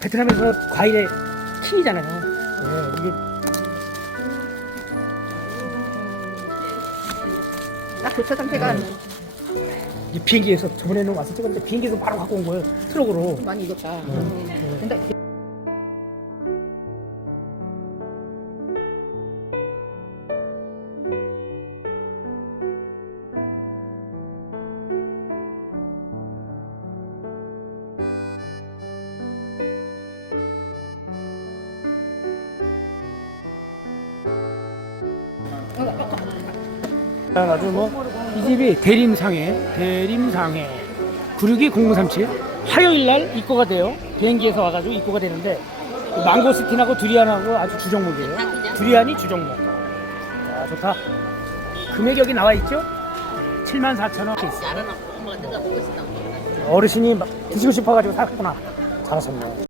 베트남에서 과일의 킹이잖아요. 예, 이게 딱 교차 상태가 이 비행기에서 저번에는 와서 찍었는데 비행기에서 바로 갖고 온 거예요. 트럭으로. 많이 익었다. 네. 음. 근데 아주 뭐 이 집이 대림상해 대림상해 962 0037 화요일 날 입고가 돼요. 비행기에서 와가지고 입고가 되는데 그 망고스틴하고 두리안하고 아주 주종목이에요. 두리안이 주종목. 자 좋다. 금액 여기 나와 있죠? 74,000원. 나는 엄마가 내가 먹고 싶다. 어르신이 막 드시고 싶어가지고 샀구나. 잘하셨네요